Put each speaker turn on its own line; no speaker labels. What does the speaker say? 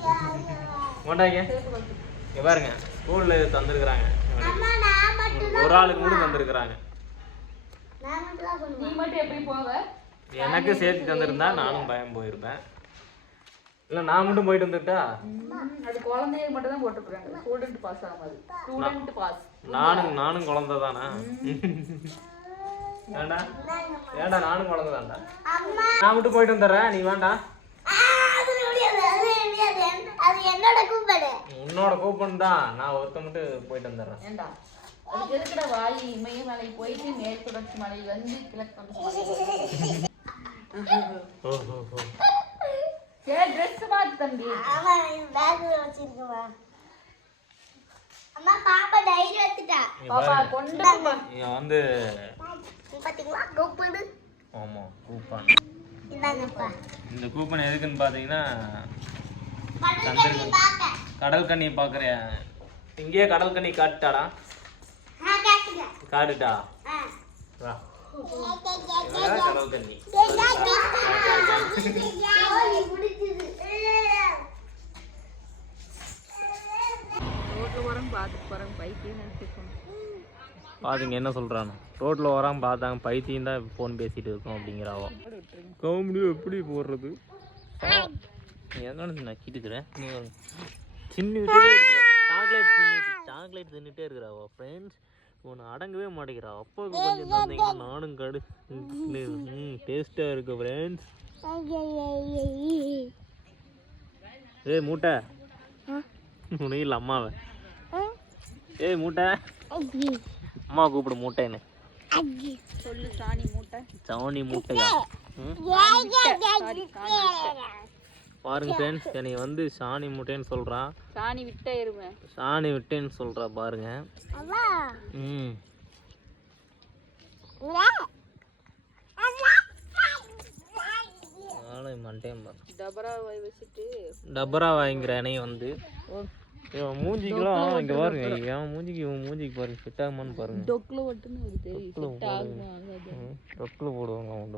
மோட்டாங்க இங்க பாருங்க. ஸ்கூல்ல தந்துருக்குறாங்க. ஒரு ஆளுக்கு மட்டும் தந்துருக்குறாங்க.
நீ மட்டும் எப்படி போவ?
எனக்கு சேர்த்து தந்திருந்தா நானும் பயம் போயிருப்பேன். இல்ல நான் மட்டும் போயிட்டு வந்துட்டா?
அது குழந்தைய மட்டும் தான் போட்டுருக்காங்க ஸ்டூடெண்ட் பாஸ் ஆகாது ஸ்டூடெண்ட் பாஸ்
நானும் நானும் குழந்தை தானா? ஏண்டா? ஏண்டா நானும் குழந்தை தான்டா? நான் மட்டும் போயிட்டு வந்துடுறேன். நீ வேண்டாம்
என்னோட கூப்பாடு
உன்னோட கூப்பன் தான். நான் ஒருத்த மட்டும் போயிட்டு வந்துடுறேன்.
ஏண்டா? அதுக்கு இருக்கிற வாய் இமயமலை போயிட்டு தொடர்ச்சி மலை வந்து கிழக்கு தொடர்ச்சி மலை
ஓஹோ
சரி ட்ரெஸ் மாத்து தம்பி.
ஆமா பேக்ல வச்சிருக்கவா அம்மா பாப்பா டைரி வச்சுட்டா
பாப்பா கொண்டு போ.
இவன் வந்து
பாத்தீங்களா? கூப்பிடு
ஆமா கூப்பன்.
இந்தாங்கப்பா.
இந்த கூப்பன் எதுக்குன்னு
பாக்க.
கடல் கண்ணி பார்க்குறேன் இங்கேயே கடல் கண்ணி காட்டுட்டாடா. காட்டுட்டா? வா. கடல் கண்ணி. பாத்துங்க என்ன சொல்றானு. ரோட்ல வராம பார்த்தாங்க பைத்தியம் தான் ஃபோன் பேசிட்டு இருக்கோம் அப்படிங்கிறாவோ. காமெடி எப்படி போடுறது? எங்கே நக்கிட்டு இருக்கிறேன் சின்னிட்டே சாக்லேட் தின்னுட்டு சாக்லேட் தின்னுட்டே இருக்கிறாவோ ஃப்ரெண்ட்ஸ் உன்னை அடங்கவே மாட்டேங்கிறா. அப்போ கொஞ்சம் தந்தீங்கன்னா நானும் கடு ம் டேஸ்ட்டாக இருக்கு ஃப்ரெண்ட்ஸ் ஏய் மூட்டை. இல்லை அம்மாவை. ஏய் மூட்டை. அம்மா கூப்பிடு மூட்டைன்னு.
சொல்லு சாணி மூட்டை.
சவுனி மூட்டையா? பாருங்க ஃப்ரெண்ட்ஸ் என்னை வந்து சாணி மூட்டைன்னு சொல்றான்
சாணி விட்ட எருமை
சாணி விட்டேன்னு சொல்றா பாருங்க. ம்.
டபரா
வாங்கிக்கிற என்னையும் வந்து. இவன் மூஞ்சிக்கெல்லாம் இங்க பாருங்க. இவன் மூஞ்சிக்கு இவன் மூஞ்சிக்கு பாருங்க. ஃபிட் ஆகுமான்னு பாருங்க.
டொக்குல ஒட்டுன்னு தெரியும்
டொக்குல போடுவாங்க. அவன்